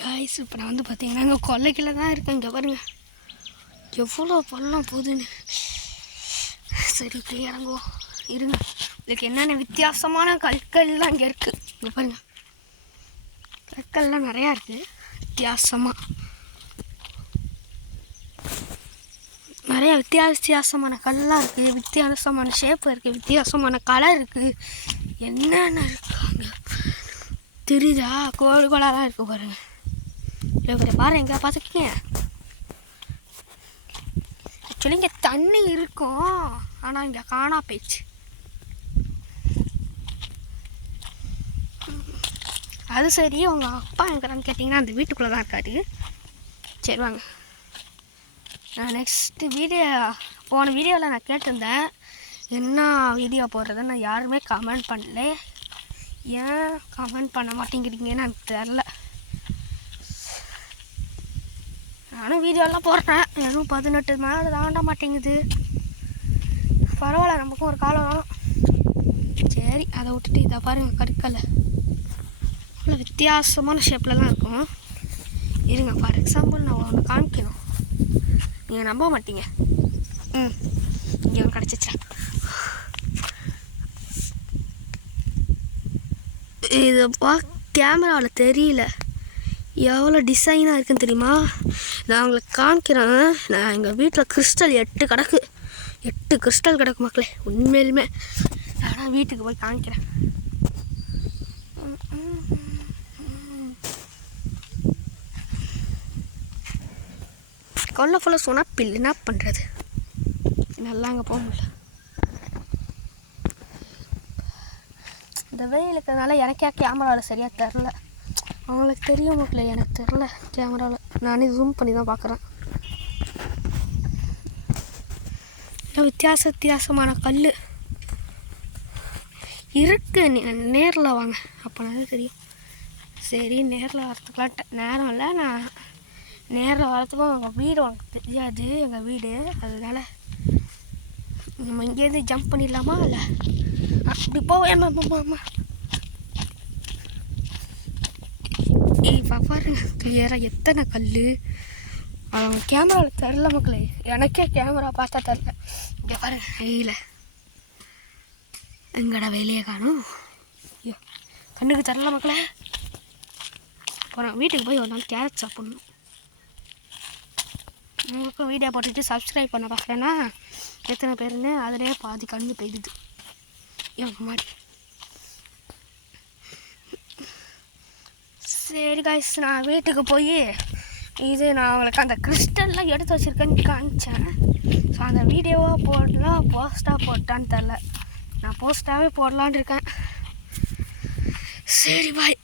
Guys இப்போ நான் வந்து பார்த்தீங்கன்னா இங்கே கொல்லைக்கில் தான் இருக்கேன். இங்கே பாருங்கள் எவ்வளோ பள்ளம் போகுதுன்னு. சரி இப்படி இறங்குவோம் இருங்க. இதுக்கு என்னென்ன வித்தியாசமான கற்கள்லாம் இங்கே இருக்குது. இங்கே பாருங்கள் கற்கள்லாம் நிறையா இருக்குது. வித்தியாசமாக நிறையா வித்தியாசமான கல்லாம் இருக்குது. வித்தியாசமான ஷேப் இருக்குது. வித்தியாசமான கலர் இருக்குது. என்னென்ன இருக்காங்க தெரியுதா? கோழி கோளாலாம் இருக்குது பாருங்கள். இப்படி பாரு எங்கே பார்த்துக்கிங்க. ஆக்சுவலி இங்கே தண்ணி இருக்கும், ஆனால் இங்கே காணா போயிடுச்சு. அது சரி உங்கள் அப்பா எங்கிறான்னு கேட்டிங்கன்னா அந்த வீட்டுக்குள்ளே தான் இருக்காரு. சரி வாங்க. நான் நெக்ஸ்ட்டு போன வீடியோவில் நான் கேட்டிருந்தேன் என்ன வீடியோ போடுறதுன்னு. நான் யாருமே கமெண்ட் பண்ணல. ஏன் கமெண்ட் பண்ண மாட்டேங்கிறீங்கன்னு எனக்கு தெரில. நானும் வீடியோலாம் போடுறேன், எதுவும் 18 மேலே தாண்ட மாட்டேங்குது. பரவாயில்ல, நமக்கும் ஒரு காலம் வேணும். சரி அதை விட்டுட்டு இதை பாருங்கள் கற்கலை அவ்வளோ வித்தியாசமான ஷேப்லலாம் இருக்கும். இருங்க ஃபார் எக்ஸாம்பிள் நான் ஒன்று காமிக்கணும், நீங்கள் நம்ப மாட்டீங்க. இங்கே கிடச்சிச்சேன். இது கேமராவில் தெரியல எவ்வளோ டிசைனாக இருக்குன்னு தெரியுமா? நான் உங்களுக்கு காமிக்கிறேன். நான் எங்கள் வீட்டில் கிறிஸ்டல் 8 கிடக்கு. 8 கிறிஸ்டல் கிடக்கு மக்களே, உண்மையிலுமே. ஆனால் வீட்டுக்கு போய் காமிக்கிறேன். கொல்லை ஃபுல்லாக சொன்னாப்பில் என்ன பண்ணுறது, நல்லா அங்கே போக முடியல. இந்த வெயில் இருக்கிறதுனால எனக்கே கேமராவில் சரியாக தெரில. அவங்களுக்கு தெரியும் மக்களே, எனக்கு தெரில கேமராவில். நானே ஜூம் பண்ணி தான் பார்க்குறேன். வித்தியாசமான கல் இருக்குது. நேரில் வாங்க அப்போ தான் தெரியும். சரி நேரில் வரத்துக்கலான்ட்டு நேரம் இல்லை. நான் நேரில் வரத்துக்கும் எங்கள் வீடு உனக்கு தெரியாது, எங்கள் வீடு. அதனால நம்ம இங்கேருந்து ஜம்ப் பண்ணிடலாமா? இல்லை அப்படி போவேம்மா. பாருங்க கிளியராக எத்தனை கல். அவங்க கேமராவில் தெரில மக்களே, எனக்கே கேமரா பார்த்தா தெரில. இங்கே பாருங்க வெயில் எங்கடா வெளியே காணும். ஐயோ கண்ணுக்கு தெரில மக்களே. அப்புறம் வீட்டுக்கு போய் ஒரு நாள் கேரட் சாப்பிட்ணும். உங்களுக்கும் வீடியோ போட்டுட்டு சப்ஸ்கிரைப் பண்ண பார்க்குறேன்னா எத்தனை பேருன்னு அதிலே பாதி கண்ணு போயிடுது எங்க மாதிரி. சரி காய்ஸ், நான் வீட்டுக்கு போய் இது நான் அவங்களுக்கு அந்த கிறிஸ்டல்லாம் எடுத்து வச்சுருக்கேன்னு காமிச்சேன். ஸோ அந்த வீடியோவாக போடலாம் போஸ்ட்டாக போட்டான்னு தெரில. நான் போஸ்ட்டாகவே போடலான்னு இருக்கேன். சரி பாய்.